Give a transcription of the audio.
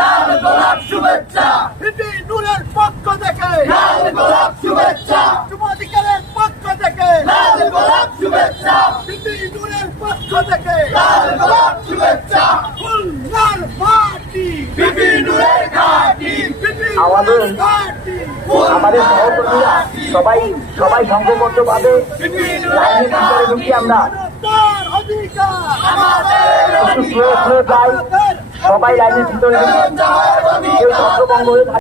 লাল গোলাপ শুভেচ্ছা, বিপি নূরের পক্ষ থেকে লাল গোলাপ শুভেচ্ছা, যুবাধিকারের পক্ষ থেকে লাল গোলাপ শুভেচ্ছা, বিপি নূরের পক্ষ থেকে লাল গোলাপ শুভেচ্ছা, খুলনার মাটি বিপি নূরের ঘাঁটি, বিপি আমাদের নূরের ঘাঁটি আমাদের সহকর্মীরা সবাই সংঘবদ্ধভাবে বিপি লাইনের ভিতরে ঢুকি আমরা তার অধিকার আমাদের একটু স্লো যাই, সবাই লাইনের ভিতরে ঢুকি। কেউ ছত্রভঙ্গ হয়ে থাকে।